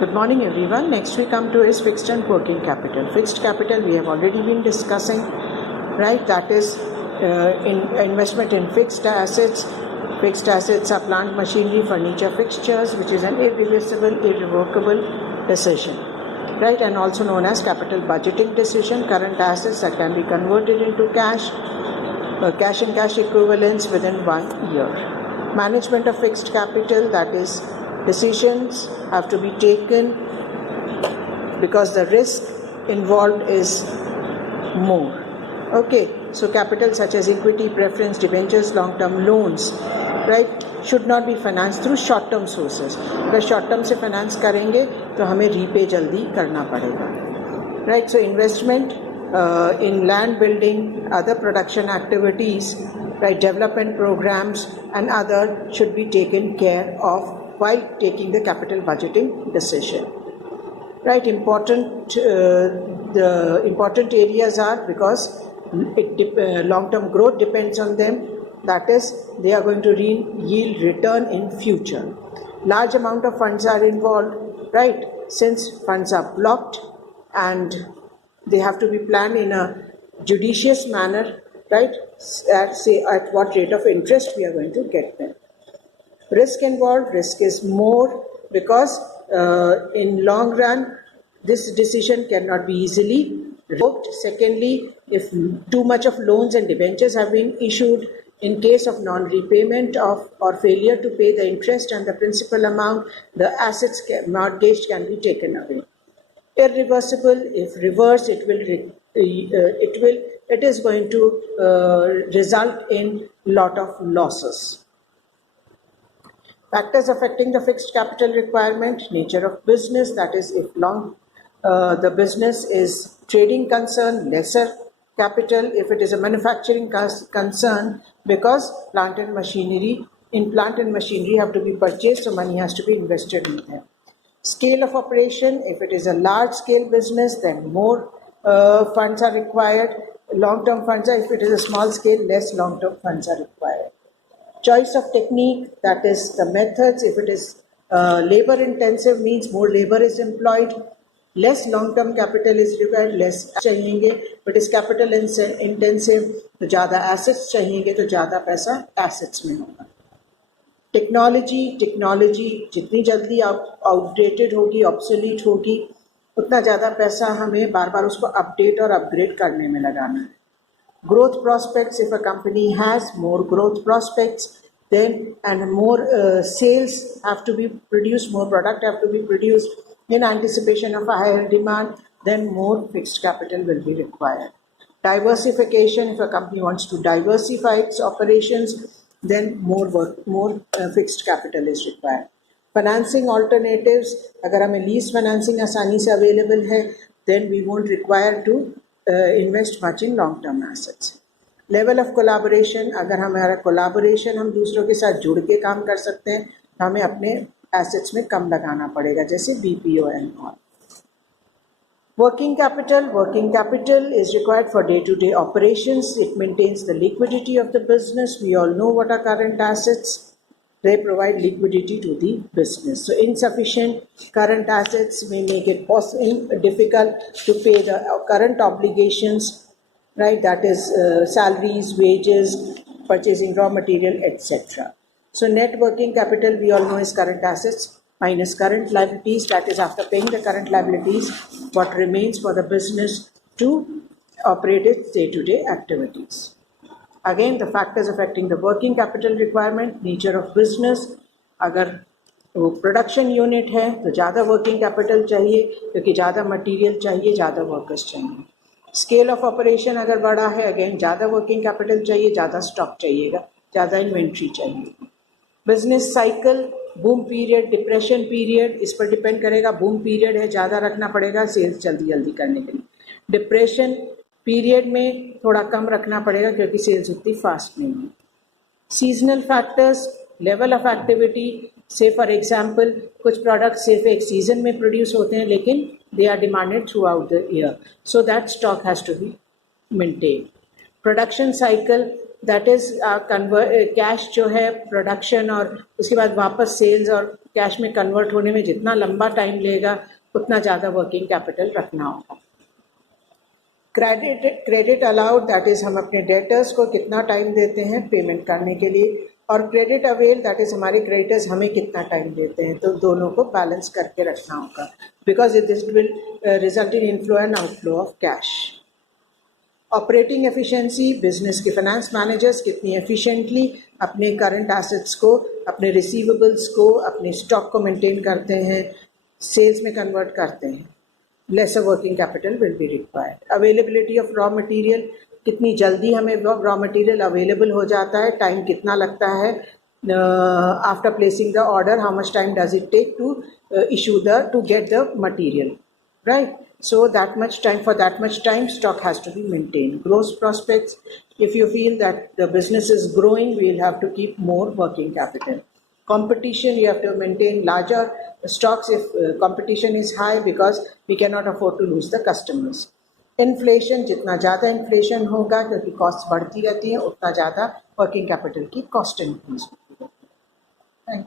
Good morning everyone. Next we come to is fixed and working capital. Fixed capital we have already been discussing, right? That is in investment in fixed assets. Fixed assets are plant, machinery, furniture, fixtures, which is an irreversible, irrevocable decision, right? And also known as capital budgeting decision. Current assets that can be converted into cash, cash and cash equivalents within 1 year. Management of fixed capital, that is, decisions have to be taken because the risk involved is more. Okay, so capital such as equity, preference, debentures, long-term loans, right, should not be financed through short-term sources. अगर short-term से finance करेंगे तो हमें repay जल्दी करना पड़ेगा, right? So investment in land building, other production activities, right, development programs and other should be taken care of while taking the capital budgeting decision, right? The important areas are, because long-term growth depends on them, that is, they are going to yield return in future. Large amount of funds are involved, right? Since funds are blocked and they have to be planned in a judicious manner, right? At what rate of interest we are going to get them. Risk involved, risk is more because in long run this decision cannot be easily revoked. Secondly, if too much of loans and debentures have been issued, in case of non-repayment of or failure to pay the interest and the principal amount, the assets mortgaged can be taken away. Irreversible, if reversed, it is going to result in lot of losses. Factors affecting the fixed capital requirement: nature of business, that is, if the business is trading concern, lesser capital. If it is a manufacturing concern, because plant and machinery have to be purchased, so money has to be invested in them. Scale of operation: if it is a large scale business, then more funds are required, long-term funds are. If it is a small scale, less long-term funds are required. Choice of technique, that is the methods. If it is labor intensive, means more labor is employed, less long-term capital is required, less चाहिएंगे. But is capital intensive, तो ज़्यादा assets चाहिएंगे, तो ज़्यादा पैसा assets में होगा. Technology जितनी जल्दी outdated होगी, ऑब्सोलीट होगी, उतना ज़्यादा पैसा हमें बार बार उसको अपडेट और अपग्रेड करने में लगाना है. Growth prospects: if a company has more growth prospects, then and more sales have to be produced, more product have to be produced in anticipation of a higher demand, then more fixed capital will be required. Diversification: if a company wants to diversify its operations, then more fixed capital is required. Financing alternatives: अगर हमें lease financing आसानी से available है, then we won't require to invest much in long-term assets. Level of collaboration: अगर हमारा collaboration हम दूसरों के साथ जुड़ के काम कर सकते हैं, हमें अपने assets में कम लगाना पड़ेगा, जैसे BPO and all. Working capital is required for day-to-day operations. It maintains the liquidity of the business. We all know what are current assets. They provide liquidity to the business. So insufficient current assets may make it difficult to pay the current obligations, right? That is salaries, wages, purchasing raw material, etc. So net working capital, we all know, is current assets minus current liabilities. That is, after paying the current liabilities, what remains for the business to operate its day-to-day activities. Again, the factors affecting the working capital requirement: nature of business. अगर वो production unit है तो ज़्यादा working capital चाहिए, क्योंकि ज़्यादा material चाहिए, ज़्यादा वर्कर्स चाहिए. स्केल ऑफ ऑपरेशन अगर बड़ा है, अगेन ज़्यादा वर्किंग कैपिटल चाहिए, ज़्यादा स्टॉक चाहिएगा, ज़्यादा इन्वेंट्री चाहिए. Business cycle: boom period, depression period, इस पर डिपेंड करेगा. बूम पीरियड है, ज़्यादा रखना पड़ेगा सेल्स जल्दी करने के लिए. डिप्रेशन पीरियड में थोड़ा कम रखना पड़ेगा, क्योंकि सेल्स उतनी फास्ट नहीं है. Seasonal factors: level of activity. Say for example, कुछ प्रोडक्ट्स सिर्फ एक सीजन में प्रोड्यूस होते हैं, लेकिन they are demanded throughout the year, so that stock has to be maintain. Production cycle: that is cash जो है प्रोडक्शन और उसके बाद वापस सेल्स और कैश में कन्वर्ट होने में जितना लंबा टाइम लेगा उतना ज़्यादा वर्किंग कैपिटल रखना होगा। क्रेडिट अलाउड, दैट इज़ हम अपने डेटर्स को कितना टाइम देते हैं पेमेंट करने के लिए, और क्रेडिट अवेल, दैट इज़ हमारे क्रेडिटर्स हमें कितना टाइम देते हैं, तो दोनों को बैलेंस करके रखना होगा, because this will result in inflow and outflow of cash. Operating efficiency, business के फाइनेंस मैनेजर्स कितनी एफिशिएंटली अपने करंट एसेट्स को, अपने रिसीवेबल्स को, अपने स्टॉक को मेंटेन करते हैं, सेल्स में कन्वर्ट करते हैं, lesser working capital will be required. Availability of raw material, कितनी जल्दी हमें raw material available हो जाता है, टाइम कितना लगता है, after placing the order how much time does it take to to get the material, right? So that much time, for that much time stock has to be maintained. Growth prospects, if you feel that the business is growing, we'll have to keep more working capital. Competition, you have to maintain larger stocks if competition is high, because we cannot afford to lose the customers. Inflation, जितना ज़्यादा inflation होगा क्योंकि costs बढ़ती रहती हैं, उतना ज़्यादा working capital की cost increase होती है।